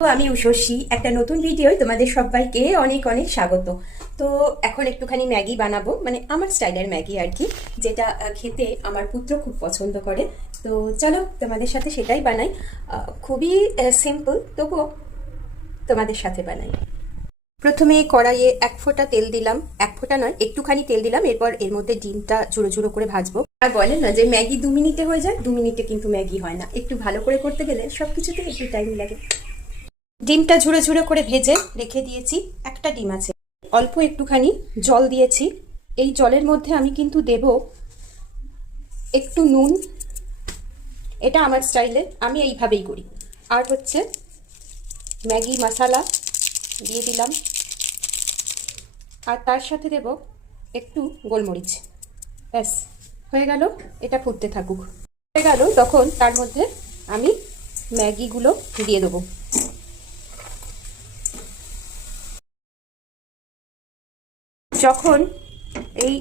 তো আমি উষসী একটা নতুন ভিডিও তোমাদের সবাইকে অনেক অনেক স্বাগত। তো এখন একটুখানি ম্যাগি বানাবো, মানে আমার স্টাইলের ম্যাগি আর কি, যেটা খেতে আমার পুত্র খুব পছন্দ করে। তো চলো তোমাদের সাথে সেটাই বানাই। খুবই সিম্পল, তবুও তোমাদের সাথে বানাই। প্রথমে কড়াইয়ে এক ফোঁটা তেল দিলাম, এক ফোঁটা নয় একটুখানি তেল দিলাম। এরপর এর মধ্যে ডিমটা ঝুড়ো ঝুড়ো করে ভাজবো। আর বলে না যে ম্যাগি 2 মিনিটে হয়ে যায়, 2 মিনিটে কিন্তু ম্যাগি হয় না। একটু ভালো করে করতে গেলে সবকিছুতে একটু টাইম লাগে। ডিমটা ঝুড়ো ঝুড়ো করে ভেজে রেখে দিয়েছি। একটা ডিম আছে, অল্প একটুখানি জল দিয়েছি। এই জলের মধ্যে আমি কিন্তু দেব একটু নুন। এটা আমার স্টাইলে, আমি এইভাবেই করি। আর হচ্ছে ম্যাগি মশলা দিয়ে দিলাম, আর তার সাথে দেব একটু গোলমরিচ। ব্যাস হয়ে গেল। এটা ফুটতে থাকুক। হয়ে গেল, তখন তার মধ্যে আমি ম্যাগিগুলো দিয়ে দেবো। যখন এই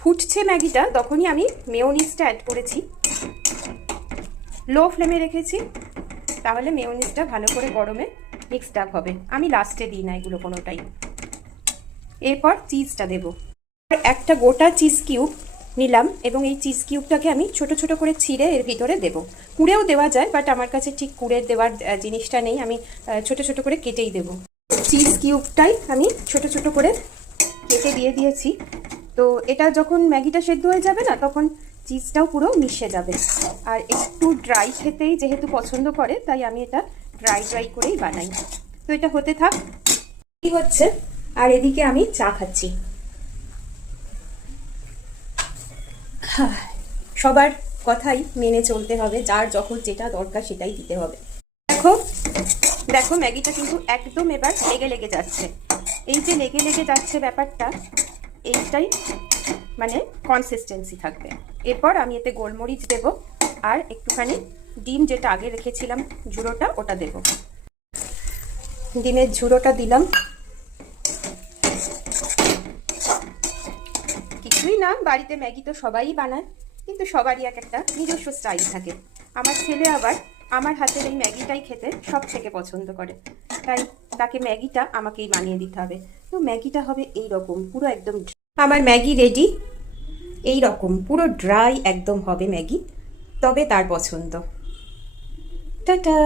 ফুটছে ম্যাগিটা, তখনই আমি মেয়োনিজটা অ্যাড করেছি। লো ফ্লেমে রেখেছি, তাহলে মেয়োনিজটা ভালো করে গরমে মিক্সড আপ হবে। আমি লাস্টে দিই না এগুলো কোনোটাই। এরপর চিজটা দেব। একটা গোটা চিজ কিউব নিলাম এবং এই চিজ কিউবটাকে আমি ছোট ছোট করে ছিঁড়ে এর ভিতরে দেব। কুড়েও দেওয়া যায়, বাট আমার কাছে ঠিক কুড়ে দেওয়ার জিনিসটা নেই, আমি ছোট ছোট করে কেটেই দেব। চিজ কিউবটাই আমি ছোট ছোট করে কেটে দিয়ে দিয়েছি। তো এটা যখন ম্যাগিটা সেদ্ধ হয়ে যাবে না, তখন চিজটাও পুরো মিশে যাবে। আর একটু ড্রাই খেতেই যেহেতু পছন্দ করে, তাই আমি এটা ড্রাই ড্রাই করেই বানাই। তো এটা হতে থাক। কি হচ্ছে, আর এদিকে আমি চা খাচ্ছি। সবার কথাই মেনে চলতে হবে, যার যখন যেটা দরকার সেটাই দিতে হবে। দেখো দেখো ম্যাগিটা কিন্তু একদম এবার লেগে লেগে যাচ্ছে। এই যে লেগে লেগে যাচ্ছে ব্যাপারটা, এইটাই মানে কনসিস্টেন্সি থাকবে। এরপর আমি এতে গোলমরিচ দেব, আর একটুখানি ডিম যেটা আগে রেখেছিলাম ঝুড়োটা, ওটা দেব। ডিমের ঝুড়োটা দিলাম। কিছুই না, বাড়িতে ম্যাগি তো সবাই বানায়, কিন্তু সবারই এক একটা নিজস্ব স্টাইল থাকে। আমার ছেলে আবার আমার হাতের এই ম্যাগিটাই খেতে সব থেকে পছন্দ করে, তাই তাকে ম্যাগিটা আমাকেই বানিয়ে দিতে হবে। তো ম্যাগিটা হবে এই রকম, পুরো একদম। আমার ম্যাগি রেডি। এই রকম পুরো ড্রাই একদম হবে ম্যাগি, তবে তার পছন্দ। টাটা।